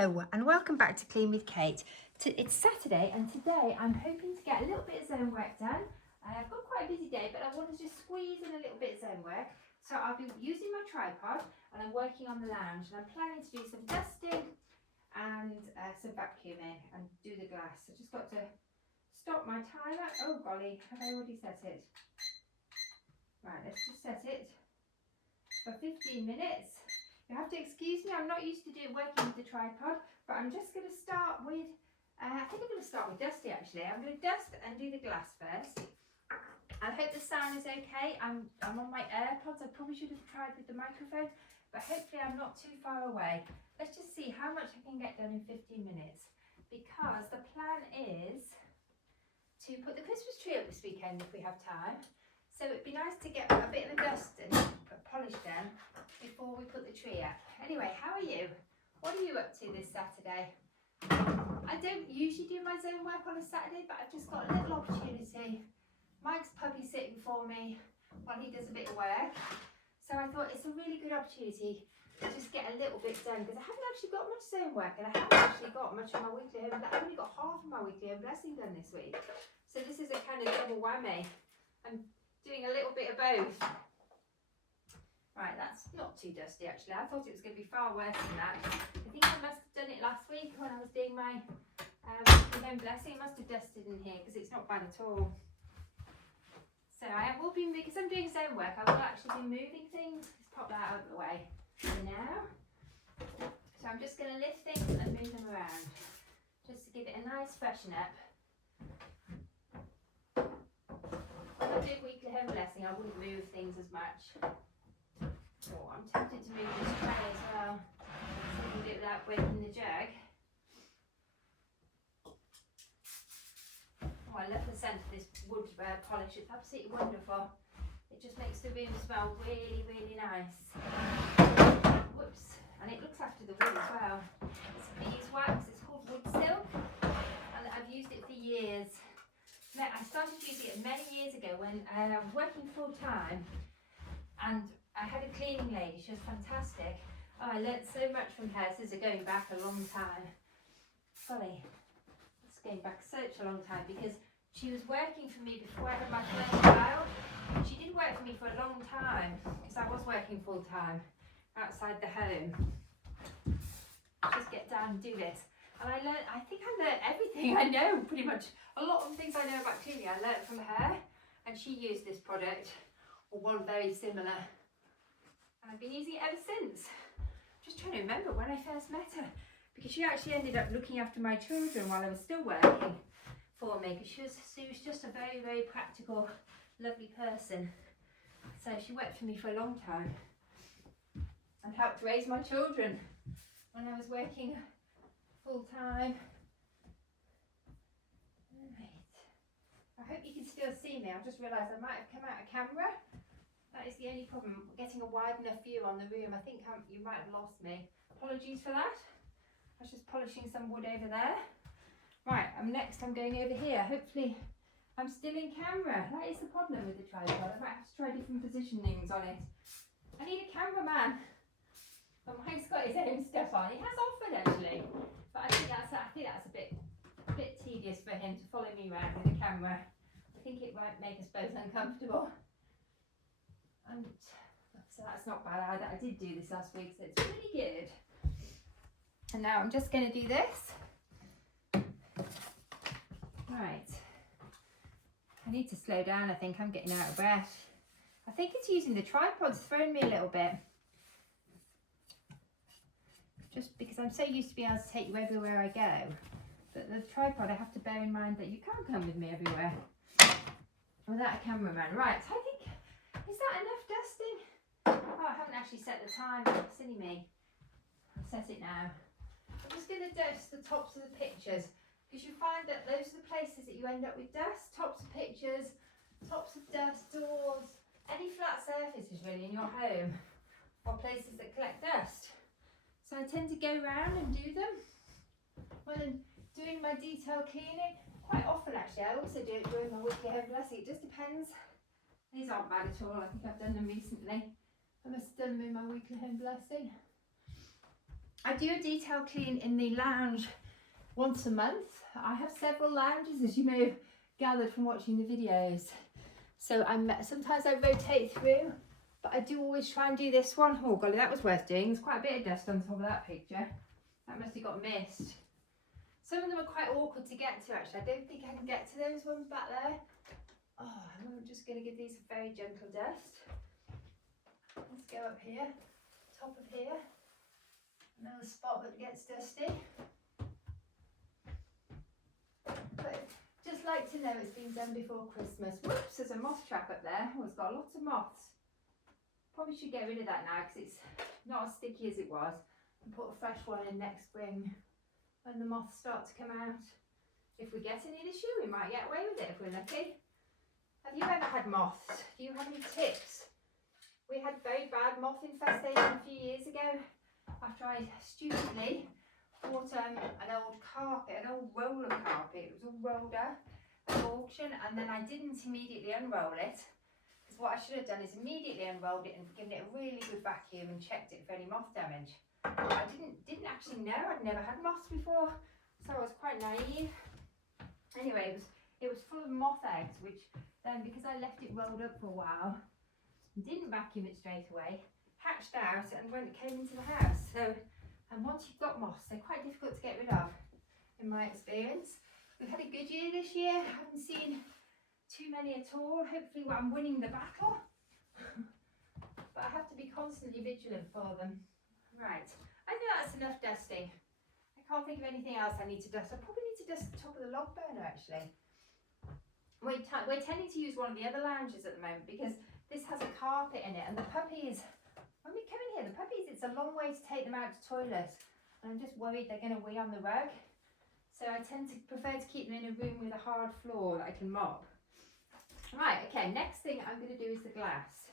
Hello and welcome back to Clean with Kate. It's Saturday and today I'm hoping to get a little bit of zone work done. I've got quite a busy day, but I want to just squeeze in a little bit of zone work. So I'll be using my tripod and I'm working on the lounge, and I'm planning to do some dusting and some vacuuming and do the glass. I just got to stop my timer. Oh golly, have I already set it? Right, let's just set it for 15 minutes. You have to excuse me, I'm not used to working with the tripod, but I'm just going to start with, I think I'm going to start with dusty actually. I'm going to dust and do the glass first. I hope the sound is okay. I'm on my AirPods. I probably should have tried with the microphone, but hopefully I'm not too far away. Let's just see how much I can get done in 15 minutes, because the plan is to put the Christmas tree up this weekend if we have time. So it'd be nice to get a bit of a dust and polish them before we put the tree up. Anyway, how are you? What are you up to this Saturday? I don't usually do my zone work on a Saturday, but I've just got a little opportunity. Mike's puppy sitting for me while he does a bit of work. So I thought it's a really good opportunity to just get a little bit done, because I haven't actually got much zone work and I haven't actually got much of my weekly home. I've only got half of my weekly home blessing done this week. So this is a kind of double whammy. I'm doing a little bit of both. Right, that's not too dusty actually. I thought it was going to be far worse than that. I think I must have done it last week when I was doing my home blessing. I must have dusted in here because it's not bad at all. So I will be, because I'm doing zone work, I will actually be moving things. Let's pop that out of the way for now. So I'm just going to lift things and move them around just to give it a nice freshen up. When I do weekly home blessing, I wouldn't move things as much. Oh, I'm tempted to move this tray as well, so I can do it without breaking the jug. Oh, I love the scent of this wood polish. It's absolutely wonderful. It just makes the room smell really, really nice. Whoops. And it looks after the wood as well. It's beeswax. It's called wood silk, and I've used it for years. I started using it many years ago when I was working full time, and I had a cleaning lady. She was fantastic. Oh, I learnt so much from her. This is going back a long time. Golly, it's going back such a long time, because she was working for me before I had my first child. She did work for me for a long time because I was working full time outside the home. Just get down and do this. And I think I learned everything I know, pretty much. A lot of things I know about cleaning I learned from her, and she used this product, or one very similar. And I've been using it ever since. Just trying to remember when I first met her, because she actually ended up looking after my children while I was still working for me, because she was just a very, very practical, lovely person. So she worked for me for a long time and helped raise my children when I was working full time. Right. I hope you can still see me. I've just realised I might have come out of camera. That is the only problem, getting a wide enough view on the room. I think you might have lost me. Apologies for that. I was just polishing some wood over there. Right, I'm going over here. Hopefully I'm still in camera. That is the problem with the tripod. I might have to try different positionings on it. I need a cameraman. But Mike's got his own stuff on. He has offered actually, but I think that's a bit tedious for him to follow me around with a camera. I think it might make us both uncomfortable. And so that's not bad either. I did do this last week, so it's pretty good. And now I'm just going to do this. Right. I need to slow down. I think I'm getting out of breath. I think it's using the tripod's thrown me a little bit. Just because I'm so used to being able to take you everywhere I go. But the tripod, I have to bear in mind that you can't come with me everywhere without a cameraman. Right, so I think, is that enough dusting? Oh, I haven't actually set the time. Silly me. I'll set it now. I'm just going to dust the tops of the pictures, because you find that those are the places that you end up with dust. Tops of pictures, tops of dust, doors, any flat surfaces really in your home, or places that collect dust. So I tend to go around and do them when I'm doing my detail cleaning. Quite often actually, I also do it during my weekly home blessing. It just depends. These aren't bad at all. I think I've done them recently. I must have done them in my weekly home blessing. I do a detail clean in the lounge once a month. I have several lounges, as you may have gathered from watching the videos. So sometimes I rotate through, but I do always try and do this one. Oh golly, that was worth doing. There's quite a bit of dust on top of that picture. That must have got missed. Some of them are quite awkward to get to actually. I don't think I can get to those ones back there. Oh, I'm just going to give these a very gentle dust. Let's go up here, top of here. Another spot that gets dusty. But just like to know it's been done before Christmas. Whoops, there's a moth trap up there. Oh, it's got lots of moths. Probably should get rid of that now because it's not as sticky as it was. And put a fresh one in next spring when the moths start to come out. If we get any this year, we might get away with it if we're lucky. Have you ever had moths? Do you have any tips? We had very bad moth infestation a few years ago after I stupidly bought an old carpet, an old roller carpet. It was all rolled up at auction, and then I didn't immediately unroll it, because what I should have done is immediately unrolled it and given it a really good vacuum and checked it for any moth damage. I didn't actually know. I'd never had moths before, so I was quite naive. Anyway, it was full of moth eggs, which then, because I left it rolled up for a while, didn't vacuum it straight away, hatched out and came into the house. So, and once you've got moths, they're quite difficult to get rid of, in my experience. We've had a good year this year. I haven't seen too many at all. Hopefully I'm winning the battle. But I have to be constantly vigilant for them. Right, I think that's enough dusting. I can't think of anything else I need to dust. I probably need to dust the top of the log burner actually. We're tending to use one of the other lounges at the moment because this has a carpet in it, and the puppies, when we come in here, the puppies, it's a long way to take them out to toilet, and I'm just worried they're going to wee on the rug. So I tend to prefer to keep them in a room with a hard floor that I can mop. Right, okay, next thing I'm going to do is the glass.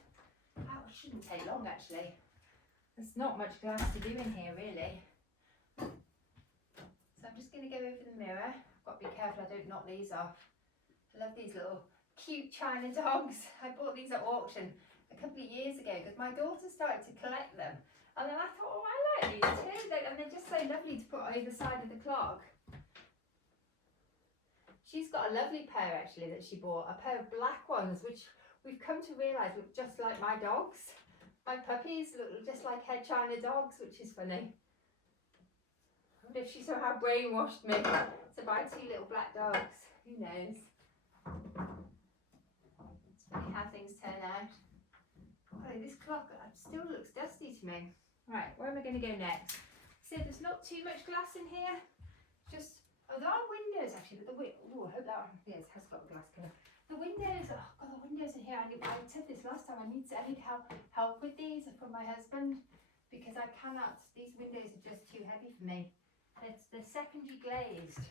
Oh, it shouldn't take long actually. There's not much glass to do in here really. So I'm just going to go over the mirror. I've got to be careful I don't knock these off. I love these little cute China dogs. I bought these at auction a couple of years ago because my daughter started to collect them. And then I thought, oh, I like these too. And they're just so lovely to put over the side of the clock. She's got a lovely pair actually that she bought, a pair of black ones, which we've come to realise look just like my dogs. My puppies look just like her China dogs, which is funny. I wonder if she somehow brainwashed me to buy two little black dogs. Who knows? It's funny how things turn out. Oh, this clock still looks dusty to me. Right, where am I going to go next? So there's not too much glass in here. Just, oh, there are windows actually. But I hope that one, yes, has got a glass cover. The windows, oh God, the windows in here. I said this last time. I need help with these from my husband because I cannot. These windows are just too heavy for me. They're secondary glazed,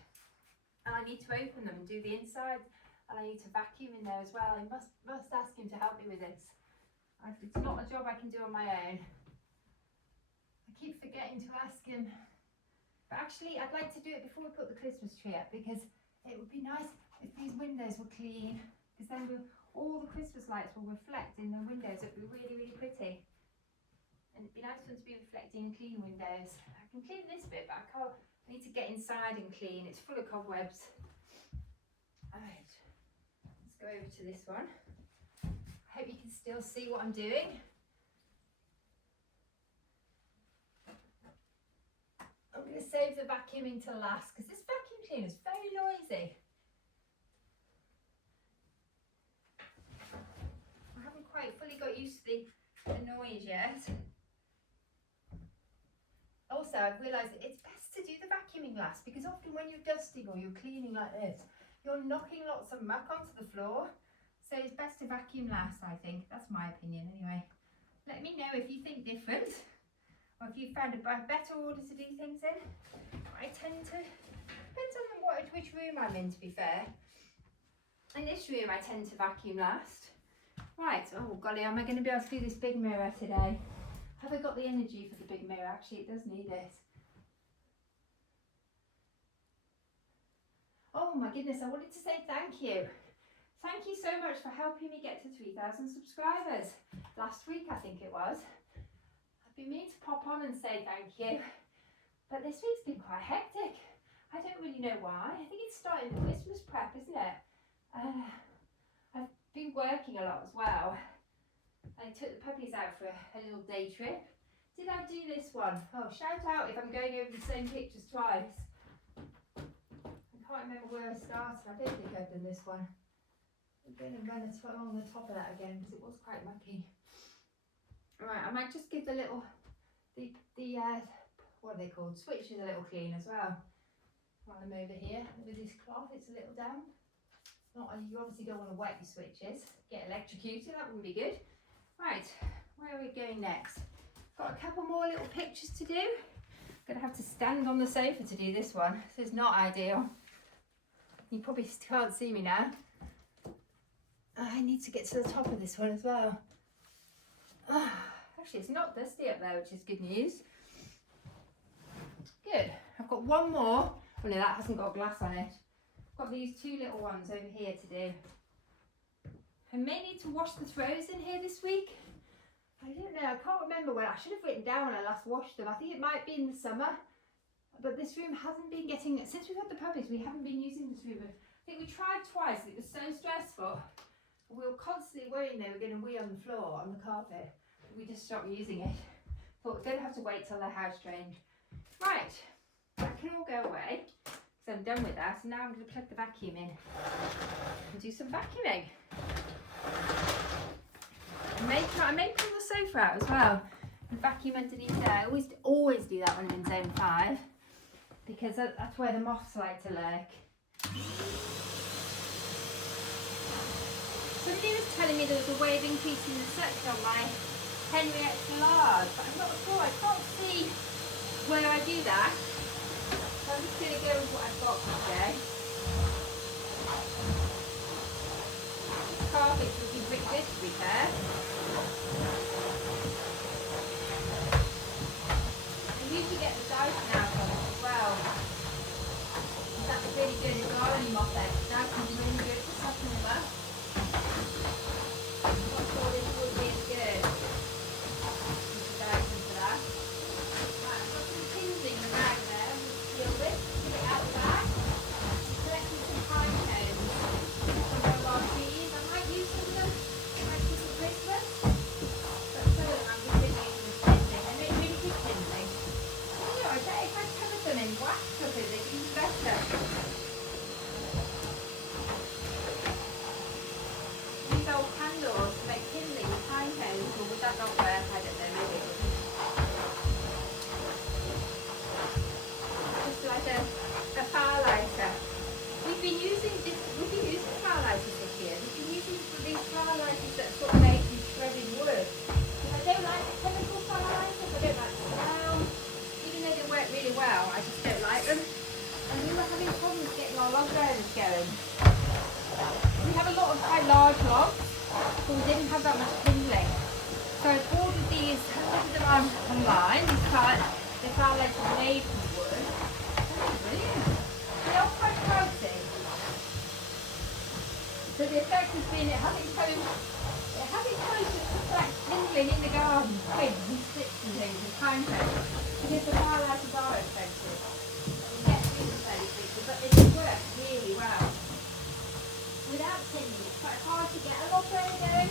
and I need to open them and do the inside. And I need to vacuum in there as well. I must ask him to help me with this. It's not a job I can do on my own. I keep forgetting to ask him. But actually, I'd like to do it before we put the Christmas tree up because it would be nice if these windows were clean. Because then all the Christmas lights will reflect in the windows. It would be really, really pretty. And it'd be nice for them to be reflecting clean windows. I can clean this bit, but I need to get inside and clean. It's full of cobwebs. Alright. Let's go over to this one. I hope you can still see what I'm doing. I'm going to save the vacuuming till last because this vacuum cleaner is very noisy. I haven't quite fully got used to the noise yet. Also, I've realised that it's best to do the vacuuming last because often when you're dusting or you're cleaning like this, you're knocking lots of muck onto the floor. So it's best to vacuum last, I think. That's my opinion anyway. Let me know if you think different or if you found a better order to do things in. I tend to, depends on which room I'm in to be fair. In this room I tend to vacuum last. Right, oh golly, am I going to be able to do this big mirror today? Have I got the energy for the big mirror? Actually, it does need it. Oh my goodness, I wanted to say thank you. Thank you so much for helping me get to 3,000 subscribers. Last week, I think it was. I've been meaning to pop on and say thank you. But this week's been quite hectic. I don't really know why. I think it's starting the Christmas prep, isn't it? I've been working a lot as well. I took the puppies out for a little day trip. Did I do this one? Oh, shout out if I'm going over the same pictures twice. I can't remember where I started. I don't think I've done this one. I'm going to run along the top of that again because it was quite mucky. Right, I might just give the little, what are they called? Switches a little clean as well. While I'm over here with this cloth, it's a little damp. You obviously don't want to wet your switches. Get electrocuted, that wouldn't be good. Right, where are we going next? Got a couple more little pictures to do. Gonna have to stand on the sofa to do this one. This is not ideal. You probably can't see me now. I need to get to the top of this one as well. Actually, it's not dusty up there, which is good news. Good. I've got one more. Oh no, that hasn't got glass on it. I've got these two little ones over here to do. I may need to wash the throws in here this week. I don't know, I can't remember when. I should have written down when I last washed them. I think it might be in the summer. But this room hasn't been getting, since we've had the puppies, we haven't been using this room. I think we tried twice, it was so stressful. We were constantly worrying they were going to wee on the floor, on the carpet. We just stopped using it. Thought we're going to have to wait till they're house trained. Right, that can all go away. So I'm done with that. So now I'm going to plug the vacuum in and do some vacuuming. I may pull the sofa out as well and vacuum underneath there. I always do that when I'm in zone 5 because that's where the moths like to lurk. Somebody was telling me there was a way of increasing the suction on my Henriette Large, but I'm not sure. I can't see where I do that. So I'm just going to go with what I've got today. Carpet's looking pretty good to be fair. I usually get the Dyson out on it as well. That's really good as well, any moth eggs. Dyson's really good for sucking them up. I'm not sure this would be as good. Use the Dyson for that. Right, I've got some pins in the bag there. I'm just peel this, get it out the bag. I'm collecting some pine cones from mobile trees. I might use some of them. I might use some Christmas. But some of them I'm just been using as kindling. They make really good kindling. You know, I bet if I covered them in wax or something, they'd be even better. These old candles to make kindling with pine cones, or would that not work? I don't know, maybe it wouldn't. Just like a fire lighter. We've been using fire lighters this year. We've been using these fire lighters that are sort of made from shredded wood. I don't like the chemical fire lighters, I don't like the smell. Even though they work really well, I just don't like them. And we were having problems getting our log burners going. We have a lot of quite large logs, but we didn't have that much kindling. So I ordered these, I ordered them online, these fire lighters made from wood. They're brilliant. They are quite pricey. So the effect has been it has encouraged to put that kindling in the garden, twigs and sticks and things with pine cones, because the fire lighters are expensive. We get things fairly quickly, but they do work really well. Without kindling, it's quite hard to get a log burner going.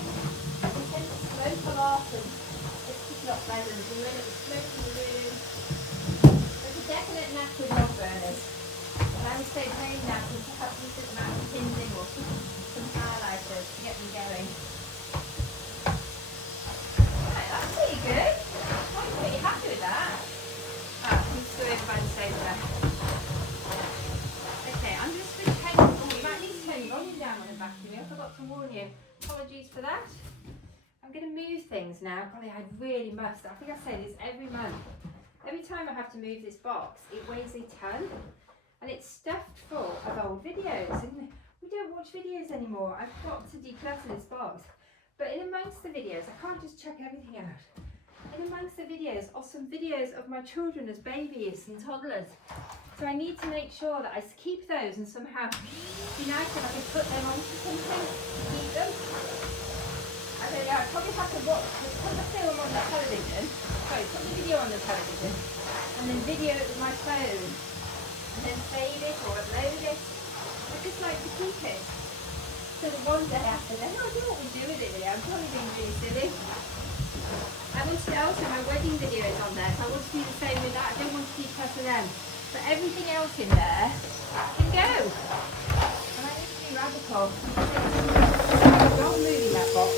We tend to smoke a lot and it's just not pleasant. We end up with smoke in the room. There's a definite knack with log burners. And I would say the main knack is to have a decent amount of kindling or some highlighters to get them going. Right, that's pretty good. I'm pretty happy with that. Let's go over by the sofa. Okay, I'm just going to turn, you might need to turn your volume down when I'm vacuuming. I forgot to warn you. Apologies for that. I'm going to move things now. Golly, I really must. I think I say this every month. Every time I have to move this box, it weighs a ton. And it's stuffed full of old videos. And we don't watch videos anymore. I've got to declutter this box. But in amongst the videos, I can't just chuck everything out. In amongst the videos are some videos of my children as babies and toddlers. So I need to make sure that I keep those and somehow be nice if I can put them onto something, keep them. I don't know, I probably have to put the film on the television, put the video on the television, and and then video it with my phone, and then save it or upload it. I just like to keep it. So the one day after, then I don't know what we do with it really. I'm probably being really silly. I want to also my wedding video is on there, so I want to do the same with that. I don't want to keep us of them. But everything else in there can go. And I need to be radical. I'm not moving that box.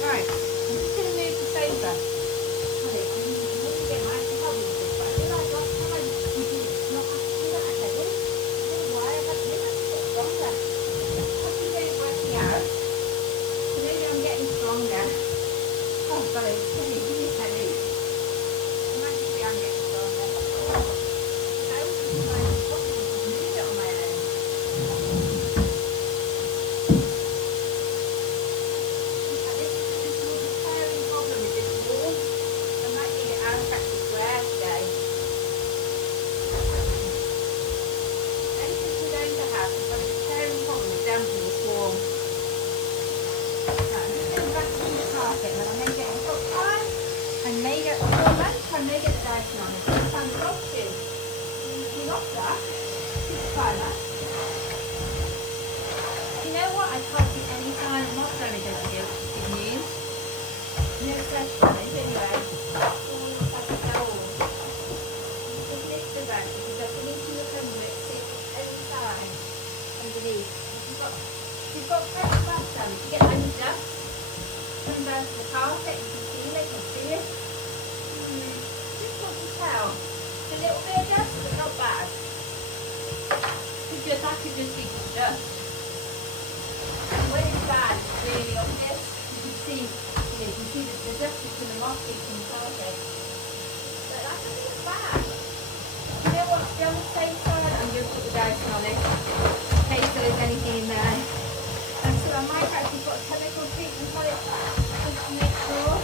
Right, I'm just going to move the sofa. Sorry, I need to get my problem with this, but I feel like last time I did not have to do that. Okay, I don't know why I had to do that. It's got stronger. Possibly don't working out. So maybe I'm getting stronger. Oh, but it's heavy. Give me a heavy. It might just be I'm getting stronger. I was just trying to move it on my own. This was a tearing problem with this wall. I might need it out back to square today. Ever since we owned the house, we've got a tearing problem with damp in this wall. Right, I'm just going back to the carpet, and then I may get a hot time. I may get before lunch, I may get the Dyson on it. It's time to off to. You off that? It's fine, that. You know what? I can't see any sign of moss damage over here, which is good news. No fresh damage anyway. All looks like it's old. Just lift the back because I need to look under it, see any sign underneath. You've got fresh moss damage. You get any dust coming down to the carpet, you can feel it, you can see it. Difficult to tell. It's a little bit of dust, but not bad. That could just be dust. When it's bad, it's really obvious. You can see that the dust is from the moss from the carpet. But that doesn't look bad. You know what? To be on the safe side, I'm going to put the Dyson on it in case there's anything in there. And so I might actually put a chemical treatment on it just to make sure.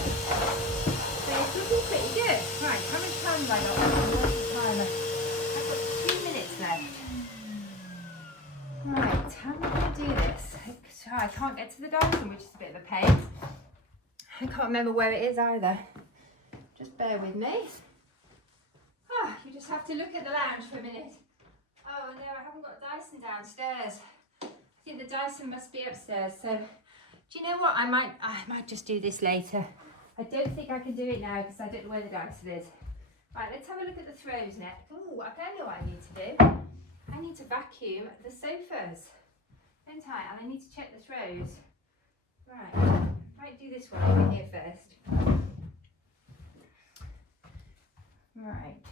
So it's looking pretty good. Right, how much time have I got? What's the timer? I've got 2 minutes left. Right, how am I going to do this? I can't get to the Dyson, which is a bit of a pain. I can't remember where it is either. Just bear with me. Oh, you just have to look at the lounge for a minute. Oh no, I haven't got a Dyson downstairs. I think the Dyson must be upstairs. So, do you know what? I might just do this later. I don't think I can do it now because I don't know where the Dyson is. Right, let's have a look at the throws net. Oh, I know what I need to do. I need to vacuum the sofas, don't I? And I need to check the throws. Right, I might do this one over here first. Right.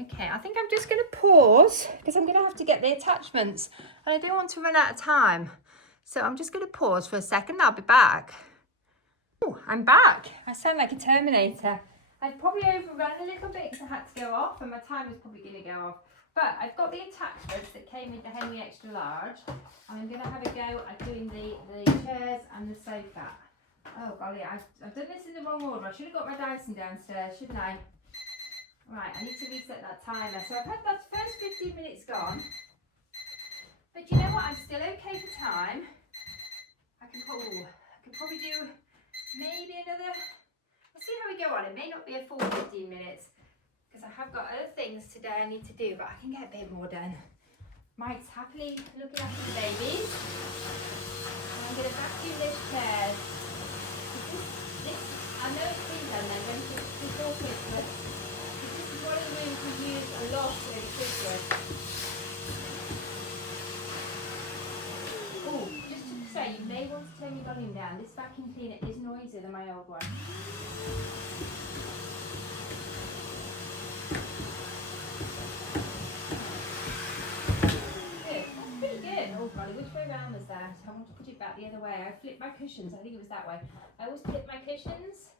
Okay, I think I'm just going to pause because I'm going to have to get the attachments and I don't want to run out of time. So I'm just going to pause for a second. I'll be back. Oh, I'm back. I sound like a Terminator. I've probably overrun a little bit because I had to go off and my timer's probably going to go off. But I've got the attachments that came with the Henry Extra Large. And I'm going to have a go at doing the chairs and the sofa. Oh golly, I've done this in the wrong order. I should have got my Dyson downstairs, shouldn't I? Right, I need to reset that timer. So I've had that first 15 minutes gone. But you know what? I'm still okay for time. I can probably do maybe another. We'll see how we go on. It may not be a full 15 minutes. Because I have got other things today I need to do, but I can get a bit more done. Mike's happily looking after the babies. And I'm going to vacuum this chairs. This, I know it's been done then, but it's before Christmas. This is one of the rooms we use a lot over Christmas. Oh, just to say, you may want to turn your volume down. This vacuum cleaner is noisier than my old one. Oh golly, which way round was that? I want to put it back the other way. I flipped my cushions. I think it was that way. I always flip my cushions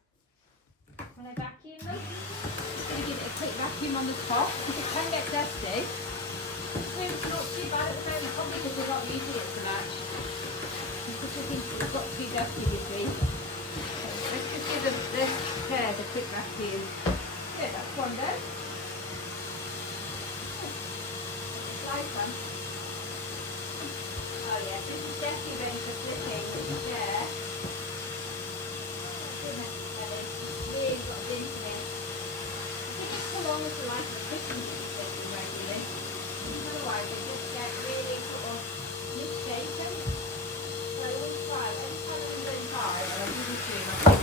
when I vacuum them. Just going to give it a quick vacuum on the top because it can get dusty. It's not too bad at the moment, probably because we're not using it so much. I'm just thinking it's got too dusty, you see. Let's just give the chairs a quick vacuum. Good, that's one done. Nice one. Oh yes, this is definitely ready for flipping, which is there. Oh goodness, it's really got a dent in it. I think it's too long long as the life of the cushions is taken regularly. Otherwise they just get really sort of misshapen. So I always try, every time I'm going hard, and I do this through my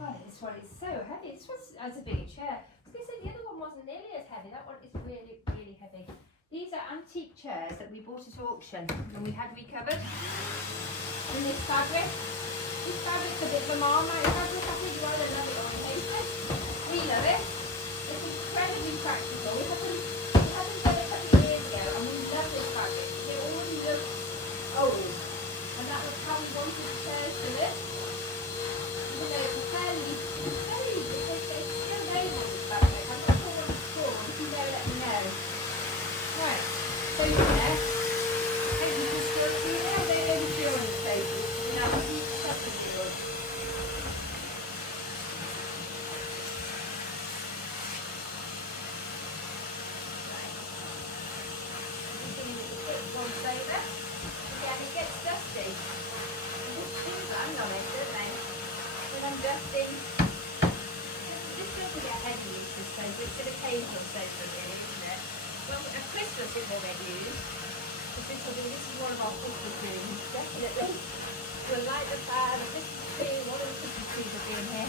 God, this one is so heavy. This one has a bigger chair. I was going to say the other one wasn't nearly as heavy. That one is really, really heavy. These are antique chairs that we bought at auction and we had recovered. And this fabric. This fabric's a bit of a Marmite fabric. I think you either love it or you hate it. We love it. It's incredibly practical. We had them done a couple of years ago and we love this fabric. It already looks old. And that was how we wanted the chairs to look. Even though it's it's still available, this fabric. I'm not sure what it's for. If you know, let me know. Right, so there. Hope you can still see it now. They don't feel on the faces. You know, I keep stuff in yours. Right. Everything is a bit once over. Again, it gets dusty. And this things land on it, don't they? When I'm dusting, this doesn't get heavy use this sofa. It's an occasional sofa, really, isn't it? Well, at Christmas it will get used. This is one of our Christmas rooms, definitely. We'll light the fan, a Christmas tree, one of the Christmas trees have been here.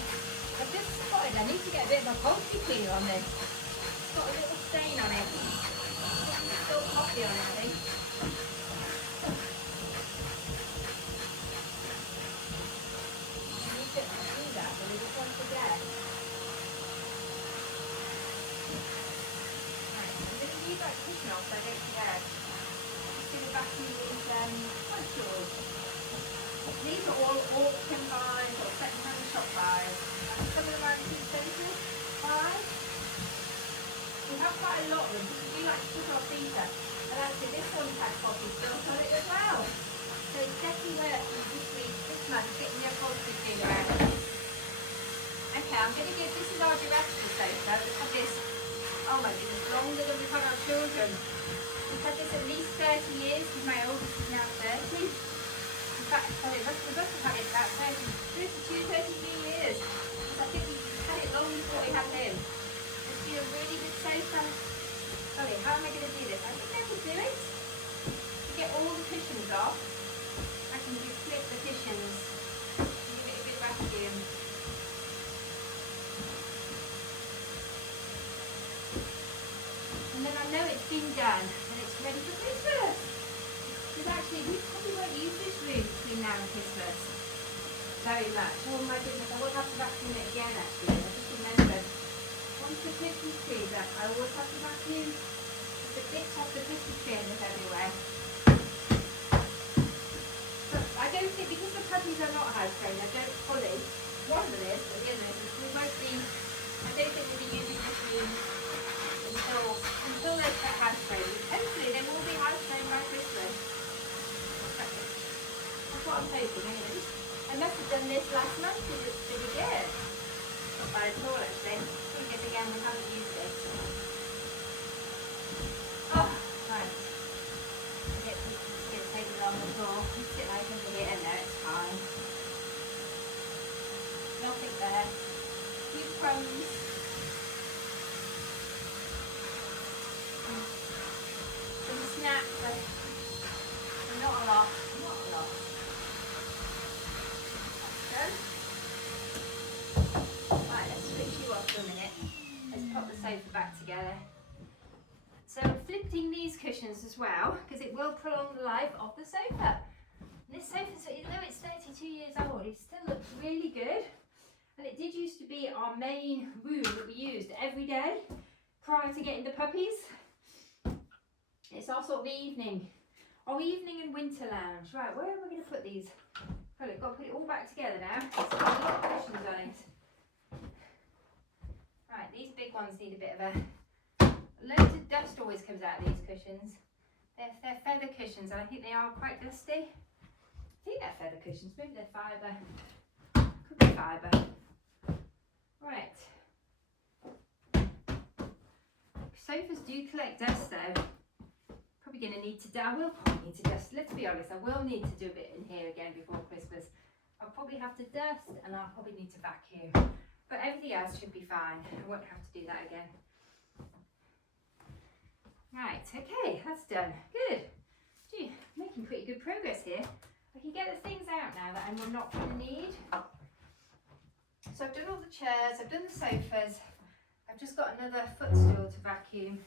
I've just spotted I need to get a bit of a upholstery cleaner on this. It's got a little stain on it. It's still coffee on it, I think. I need to do that, but I just want to forget. Right, I'm going to leave that cushion off so I don't forget. Just going to vacuum these white drawers. These are all auction buys or second-hand shop buys. Some of them are expensive buys. We have quite a lot of them because we like to put our feet up. And actually this one has coffee built on it as well. So it's definitely worth this month getting the upholstery cleaner out. Okay, I'm going to give, this is our director sofa. We've had this, oh my goodness, longer than we've had our children. We've had this at least 30 years because my oldest is now 30. In fact, we must have had it about 33 years. So I think we had it long before we had him. It's been a really good sofa. Sorry, how am I going to do this? I think I can do it. To get all the cushions off, I can just flip the cushions and give it a good vacuum. And then I know it's been done and it's ready for Christmas. Because actually we probably won't use this room between now and Christmas very much. Oh my goodness, I will have to vacuum it again actually. I just remembered. Once the Christmas tree's up, I always have to vacuum the bits off the Christmas tree and everywhere. But I don't think, because the puppies are not house trained, I don't fully. One of them is, but the other isn't. We won't be, I don't think we'll be using this room until they're house trained. Hopefully they will be house trained by Christmas. That's what I'm hoping anyway. I must have done this last month because it's pretty good. Not bad at all actually. I think again we haven't used this. Oh, right. It's going to take me on the floor. Sit right over here. No, it's fine. Nothing there. A few crumbs. Some snacks, but not a lot. Not a lot. That's done. Right, let's switch you off for a minute. Let's pop the sofa back together. So I'm flipping these cushions as well because it will prolong the life of the sofa. And this sofa, so even though it's 32 years old, it still looks really good. And it did used to be our main room that we used every day prior to getting the puppies. It's our sort of evening and winter lounge. Right, where am I going to put these? Well, I've got to put it all back together now. It's got a lot of cushions on it. Right, these big ones need a bit of a... Loads of dust always comes out of these cushions. They're feather cushions and I think they are quite dusty. I think they're feather cushions, maybe they're fibre. Could be fibre. Right. Sofas do collect dust though. Probably going to need to, I will probably need to dust, let's be honest, I will need to do a bit in here again before Christmas. I'll probably have to dust and I'll probably need to vacuum. but everything else should be fine. I won't have to do that again. Right, okay, that's done. Good. Gee, making pretty good progress here. I can get the things out now that I'm not going to need. So I've done all the chairs, I've done the sofas, I've just got another footstool to vacuum.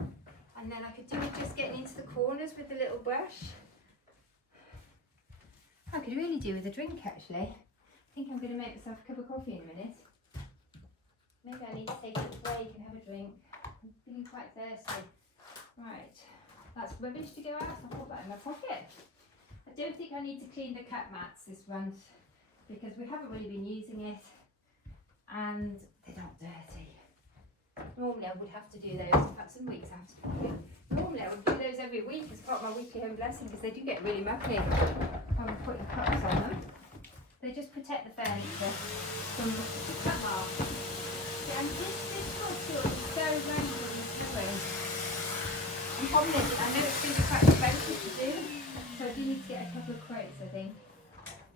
And then I could do with just getting into the corners with the little brush. I could really do with a drink actually. I think I'm going to make myself a cup of coffee in a minute. Maybe I need to take a break and have a drink. I'm feeling quite thirsty. Right, that's rubbish to go out, so I'll put that in my pocket. I don't think I need to clean the cat mats this month because we haven't really been using it and they're not dirty. Normally I would have to do those, in fact some weeks I have to do. Normally I would do those every week as part of my weekly home blessing because they do get really mucky when I'm putting cups on them. They just protect the furniture from the cat marks. Yeah, and this footstool is very random on the pillows. I'm confident, I know it's going to be quite expensive to do, so I do need to get a couple of quotes I think.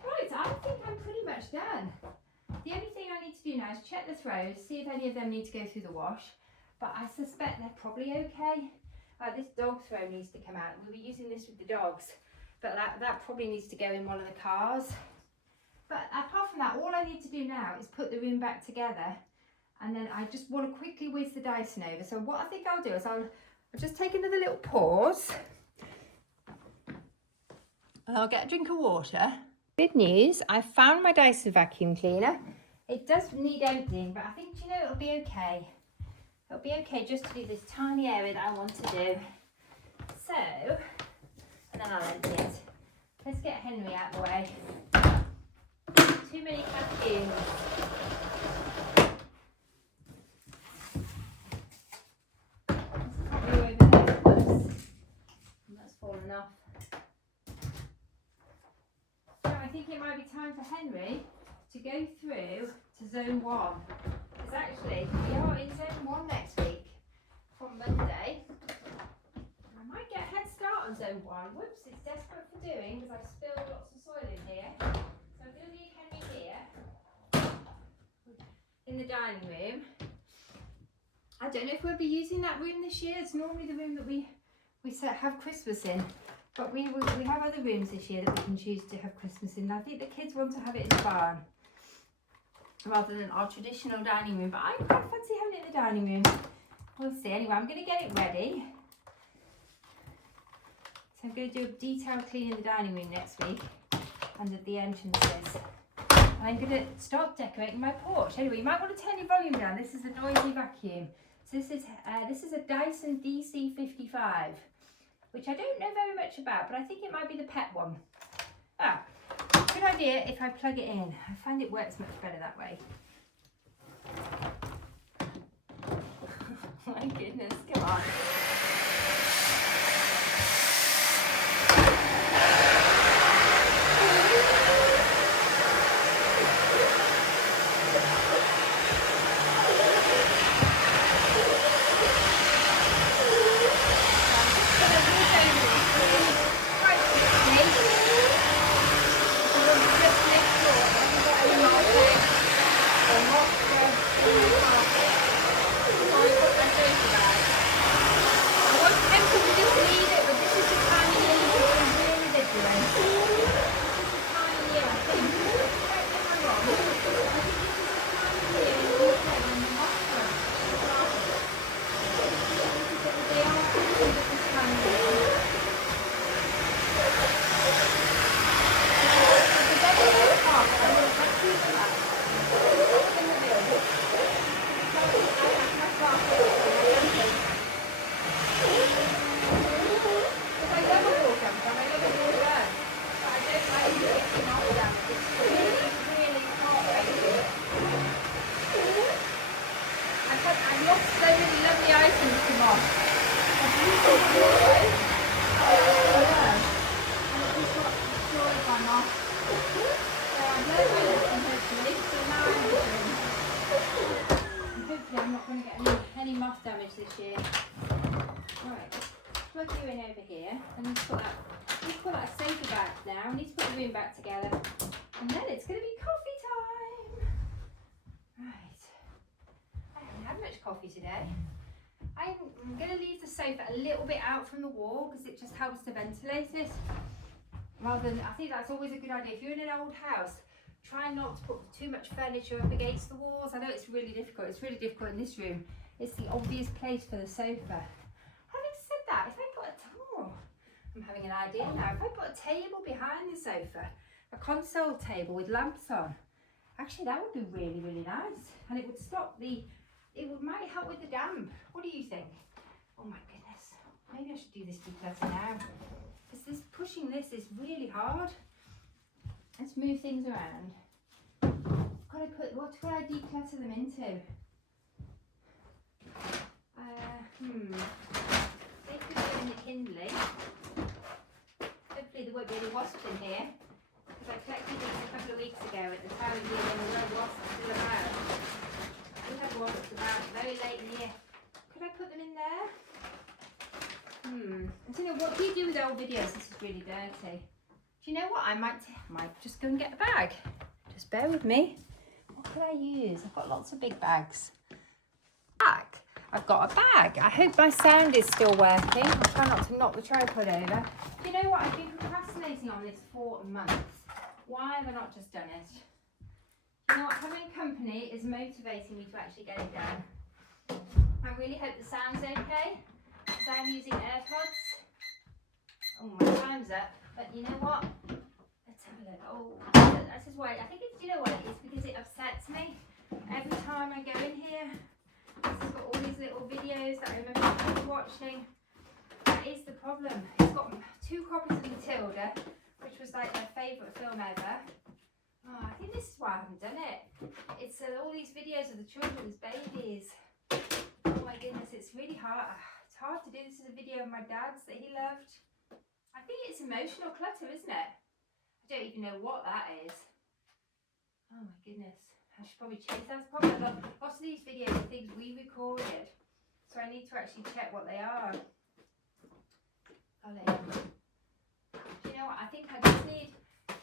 Right, I think I'm pretty much done. The only thing I need to do now is check the throws, see if any of them need to go through the wash, but I suspect they're probably okay. This dog throw needs to come out. We'll be using this with the dogs, but that probably needs to go in one of the cars. But apart from that, all I need to do now is put the room back together, and then I just want to quickly whiz the Dyson over. So what I think I'll do is I'll just take another little pause, and I'll get a drink of water. Good news, I found my Dyson vacuum cleaner. It does need emptying, but I think, you know, it'll be okay. It'll be okay just to do this tiny area that I want to do. So, and then I'll empty it. Let's get Henry out of the way. Too many vacuums. Let's go over there first. That's fallen off. I think it might be time for Henry to go through to zone 1. Because actually, we are in zone 1 next week from Monday. I might get a head start on zone 1. Whoops, it's desperate for doing because I've spilled lots of soil in here. So I'm going to leave Henry here in the dining room. I don't know if we'll be using that room this year. It's normally the room that we have Christmas in. But we have other rooms this year that we can choose to have Christmas in. I think the kids want to have it in the barn rather than our traditional dining room. But I quite fancy having it in the dining room. We'll see. Anyway, I'm going to get it ready. So I'm going to do a detailed clean in the dining room next week and at the entrances. And I'm going to start decorating my porch. Anyway, you might want to turn your volume down. This is a noisy vacuum. So this is a Dyson DC55. Which I don't know very much about, but I think it might be the pet one. Good idea if I plug it in. I find it works much better that way. My goodness, come on. I'm not going to get any moth damage this year. Right, plug you in over here and let's put that sofa back now. I need to put the room back together and then it's going to be coffee time. Right, coffee today. I'm going to leave the sofa a little bit out from the wall because it just helps to ventilate it. Rather than, I think that's always a good idea. If you're in an old house, try not to put too much furniture up against the walls. I know it's really difficult. It's really difficult in this room. It's the obvious place for the sofa. Having said that, if I put I'm having an idea now. If I put a table behind the sofa, a console table with lamps on, actually that would be really, really nice. And it would stop might help with the damp. What do you think? Oh my goodness. Maybe I should do this declutter now. Because pushing this is really hard. Let's move things around. What could I declutter them into? They could go in the kindling. Hopefully there won't be any wasps in here. Because I collected these a couple of weeks ago at the time of year when there were wasps still about. We had wasps about very late in the year. Could I put them in there? And you know, what do you do with old videos? This is really dirty. Do you know what? I might just go and get a bag. Just bear with me. What could I use? I've got lots of big bags. I've got a bag. I hope my sound is still working. I'll try not to knock the tripod over. Do you know what? I've been procrastinating on this for months. Why have I not just done it? You know what? Having company is motivating me to actually get it done. I really hope the sound's okay. Because I'm using AirPods. Oh, my time's up. But you know what? Let's have a look. Oh, this is why. I think it's, you know what it is? Because it upsets me. Every time I go in here, this has got all these little videos that I remember watching. That is the problem. It's got 2 copies of Matilda, which was like my favourite film ever. Oh, I think this is why I haven't done it. It's all these videos of the children's babies. Oh my goodness, it's really hard. It's hard to do. This is a video of my dad's that he loved. I think it's emotional clutter, isn't it? I don't even know what that is. Oh my goodness. I should probably check. That's probably lots of these videos are things we recorded. So I need to actually check what they are. Golly. Do you know what? I think I just need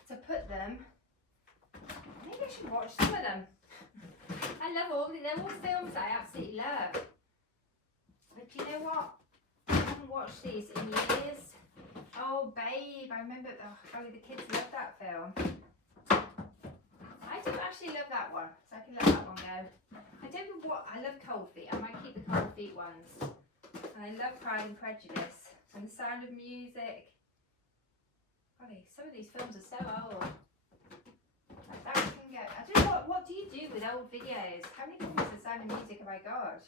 to put them. Maybe I should watch some of them. I love they're all films that I absolutely love. But you know what? I haven't watched these in years. Oh, Babe, I remember, the kids loved that film. I do actually love that one, so I can let that one go. I don't know what, I love Cold Feet. I might keep the Cold Feet ones. And I love Pride and Prejudice and The Sound of Music. Golly, some of these films are so old. Like that can go. I don't know, what do you do with old videos? How many copies of The Sound of Music have I got?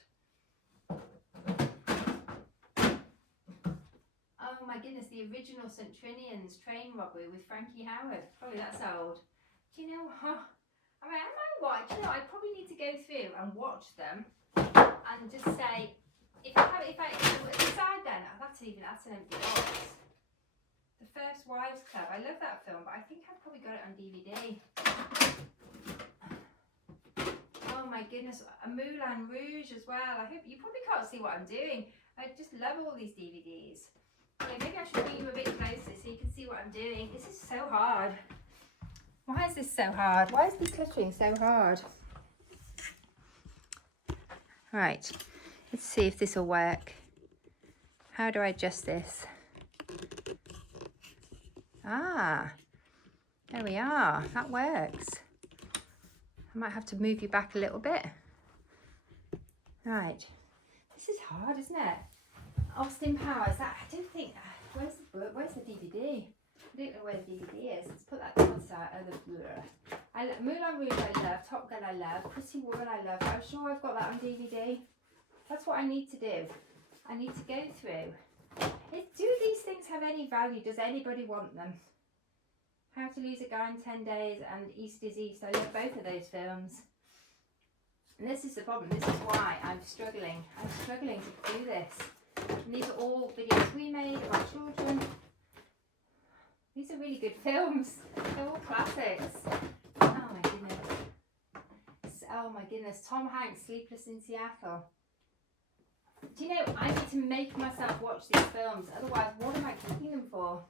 Oh my goodness, the original St. Trinian's train robbery with Frankie Howard. Probably that's old. Do you know what? I mean, I might watch, you know, I probably need to go through and watch them and just say, if I decide then, that's an empty box. The First Wives Club, I love that film, but I think I've probably got it on DVD. Oh my goodness, a Moulin Rouge as well. I hope you probably can't see what I'm doing. I just love all these DVDs. Okay, maybe I should bring you a bit closer so you can see what I'm doing. This is so hard. Why is this so hard? Why is decluttering so hard? Right, let's see if this will work. How do I adjust this? Ah, there we are. That works. I might have to move you back a little bit. Right. This is hard, isn't it? Austin Powers. I don't think. Where's the book? Where's the DVD? I don't know where the DVD is. Let's put that to one side. Moulin Rouge I love. Top Gun I love. Pretty Woman I love. I'm sure I've got that on DVD. That's what I need to do. I need to go through. Do these things have any value? Does anybody want them? How to Lose a Guy in 10 Days and East is East. I love both of those films. And this is the problem. This is why I'm struggling. I'm struggling to do this. And these are all videos we made of our children. These are really good films. They're all classics. Oh my goodness. Oh my goodness. Tom Hanks, Sleepless in Seattle. Do you know, I need to make myself watch these films. Otherwise, what am I keeping them for?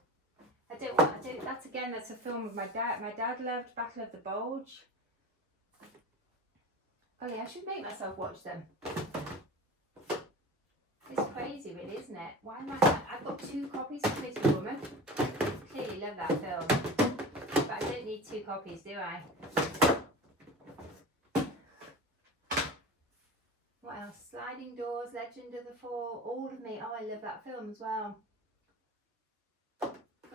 That's a film with my dad. My dad loved Battle of the Bulge. Oh yeah, I should make myself watch them. isn't it? Why am I've got 2 copies of Pretty Woman. Clearly love that film. But I don't need 2 copies, do I? What else? Sliding Doors, Legend of the Fall, All of Me. Oh, I love that film as well.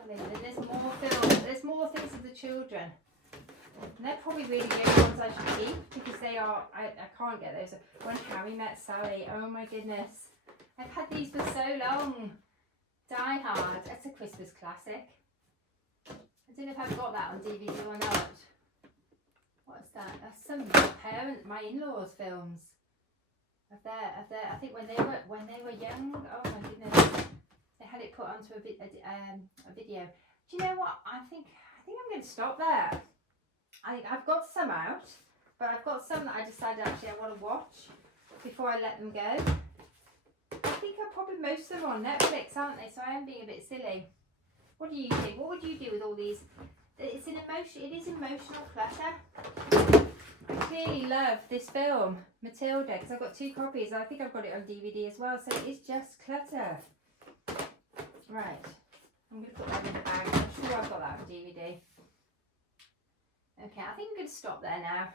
And there's more films. There's more things for the children. And they're probably really the only ones I should keep because they are. I can't get those. When Harry Met Sally. Oh my goodness. I've had these for so long. Die Hard. That's a Christmas classic. I don't know if I've got that on DVD or not. What's that? That's some my in-laws films. Of their, I think when they were young. Oh my goodness. They had it put onto a video. Do you know what? I think I'm going to stop there. I've got some out, but I've got some that I decided actually I want to watch before I let them go. I think most of them are on Netflix, aren't they? So I am being a bit silly. What do you think? What would you do with all these? It is emotional clutter. I clearly love this film, Matilda, because I've got 2 copies. I think I've got it on DVD as well. So it is just clutter. Right, I'm going to put that in the bag. I'm sure I've got that on DVD. Okay, I think I'm going to stop there now.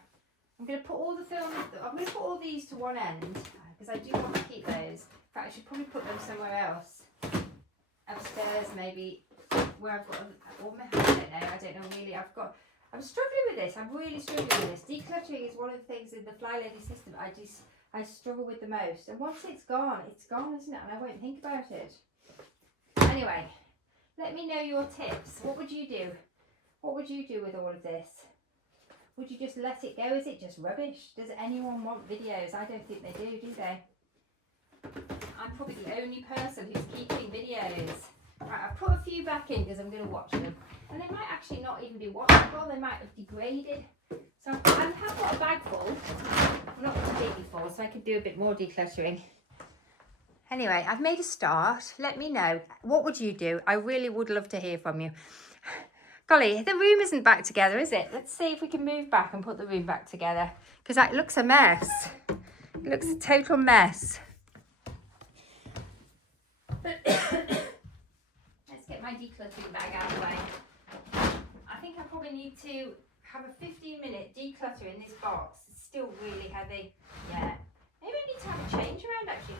I'm going to put all the films, I'm going to put all these to one end because I do want to keep those. In fact, I should probably put them somewhere else. Upstairs maybe, where I've got, I don't know really. I'm struggling with this. I'm really struggling with this. Decluttering is one of the things in the FlyLady system I struggle with the most. And once it's gone, isn't it? And I won't think about it. Anyway, let me know your tips. What would you do? What would you do with all of this? Would you just let it go? Is it just rubbish? Does anyone want videos? I don't think they do they? I'm probably the only person who's keeping videos. Right, I've put a few back in because I'm going to watch them. And they might actually not even be watchable. They might have degraded. So I have got a bag full. Not completely full, so I could do a bit more decluttering. Anyway, I've made a start. Let me know. What would you do? I really would love to hear from you. Golly, the room isn't back together, is it? Let's see if we can move back and put the room back together. Because that looks a mess. It looks a total mess. Let's get my decluttering bag out of the way. I think I probably need to have a 15-minute declutter in this box. It's still really heavy. Yeah. Maybe I need to have a change around actually.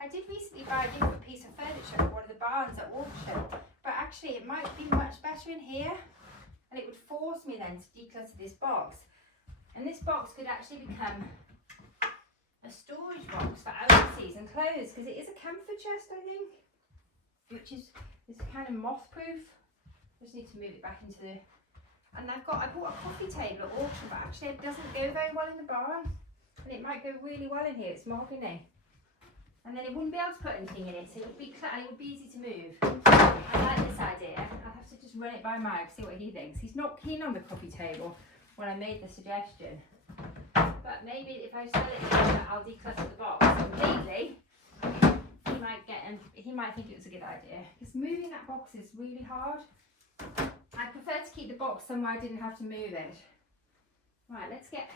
I did recently buy a different piece of furniture at one of the barns at auction, but actually it might be much better in here and it would force me then to declutter this box. And this box could actually become a storage box for out-of-season clothes because it is a camphor chest, I think, which is kind of moth-proof. Just need to move it back into the... And I bought a coffee table at auction, but actually it doesn't go very well in the barn. And it might go really well in here. It's mahogany. And then it wouldn't be able to put anything in it, so it would be easy to move. I like this idea. I'll have to just run it by Mike, see what he thinks. He's not keen on the coffee table when I made the suggestion. But maybe if I sell it here, I'll declutter the box completely. He might think it was a good idea. Because moving that box is really hard. I prefer to keep the box somewhere I didn't have to move it. Right, let's get...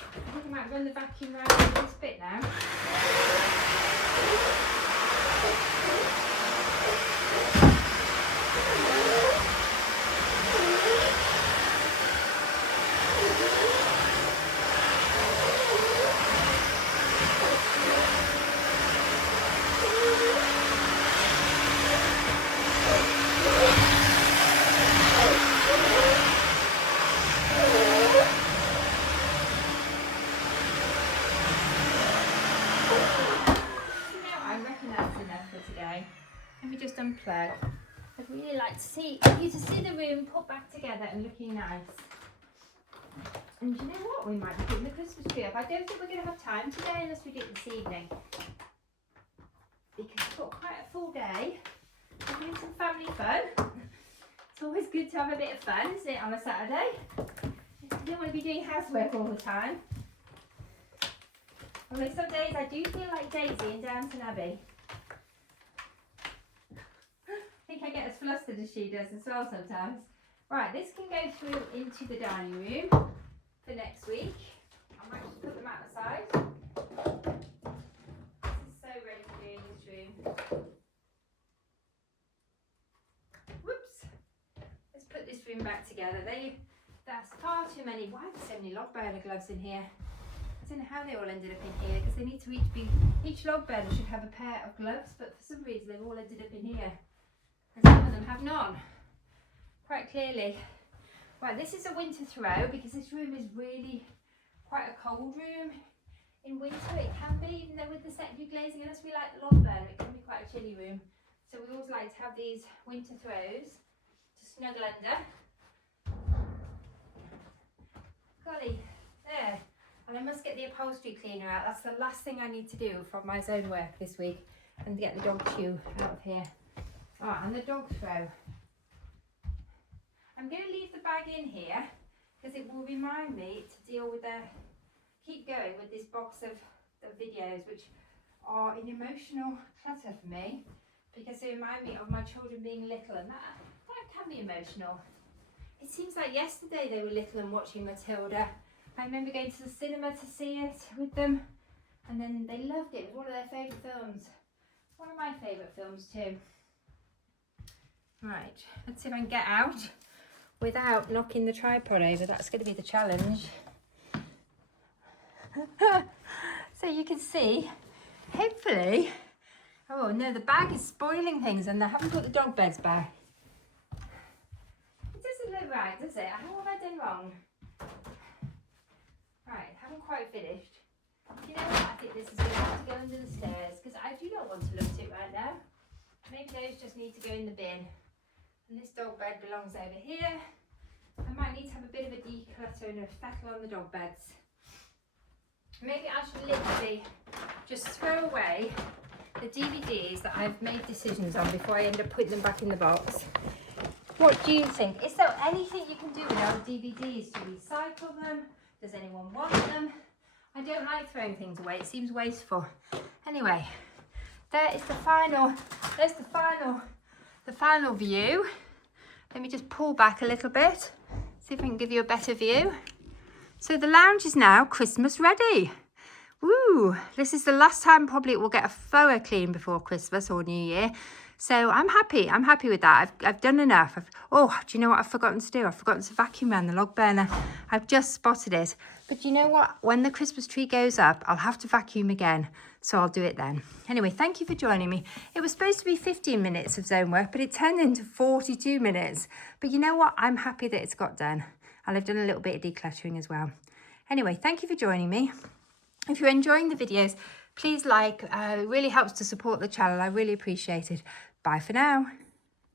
I think I might run the vacuum around this bit now. Unplug. I'd really like to see the room put back together and looking nice. And you know what? We might be putting the Christmas tree up. I don't think we're going to have time today unless we do it this evening. Because we've got quite a full day. We're doing some family fun. It's always good to have a bit of fun, isn't it, on a Saturday? You don't want to be doing housework all the time. Although some days I do feel like Daisy in Downton Abbey. I think I get as flustered as she does as well sometimes. Right, this can go through into the dining room for next week. I might just put them out the side. This is so ready for doing room. Whoops. Let's put this room back together. That's far too many. Why are there so many log burner gloves in here? I don't know how they all ended up in here, because they need to each log burner should have a pair of gloves, but for some reason they've all ended up in here. And some of them have none. Quite clearly. Right, this is a winter throw because this room is really quite a cold room. In winter it can be, even though with the secondary glazing, unless we like the log burner, it can be quite a chilly room. So we always like to have these winter throws to snuggle under. Golly, there. And I must get the upholstery cleaner out. That's the last thing I need to do from my zone work this week, and get the dog chew out of here. Ah, and the dog throw. I'm going to leave the bag in here because it will remind me to deal with keep going with this box of videos, which are an emotional clutter for me because they remind me of my children being little, and that can be emotional. It seems like yesterday they were little and watching Matilda. I remember going to the cinema to see it with them, and then they loved it. It was one of their favourite films. One of my favourite films too. Right, let's see if I can get out without knocking the tripod over. That's going to be the challenge. So you can see, hopefully, oh no, the bag is spoiling things and I haven't put the dog beds back. It doesn't look right, does it? What have I done wrong? Right, haven't quite finished. You know what? I think this is going to have to go under the stairs because I do not want to look at it right now. Maybe those just need to go in the bin. And this dog bed belongs over here. I might need to have a bit of a declutter and a settle on the dog beds. Maybe I should literally just throw away the DVDs that I've made decisions on before I end up putting them back in the box. What do you think? Is there anything you can do with our DVDs to recycle them? Does anyone want them? I don't like throwing things away. It seems wasteful. Anyway, there's the final view. Let me just pull back a little bit, see if I can give you a better view. So the lounge is now Christmas ready. Woo! This is the last time probably it will get a thorough clean before Christmas or New Year. So I'm happy with that. I've done enough. Oh, do you know what I've forgotten to do? I've forgotten to vacuum around the log burner. I've just spotted it. But you know what? When the Christmas tree goes up, I'll have to vacuum again. So I'll do it then. Anyway, thank you for joining me. It was supposed to be 15 minutes of zone work, but it turned into 42 minutes. But you know what? I'm happy that it's got done. And I've done a little bit of decluttering as well. Anyway, thank you for joining me. If you're enjoying the videos, please like. It really helps to support the channel. I really appreciate it. Bye for now.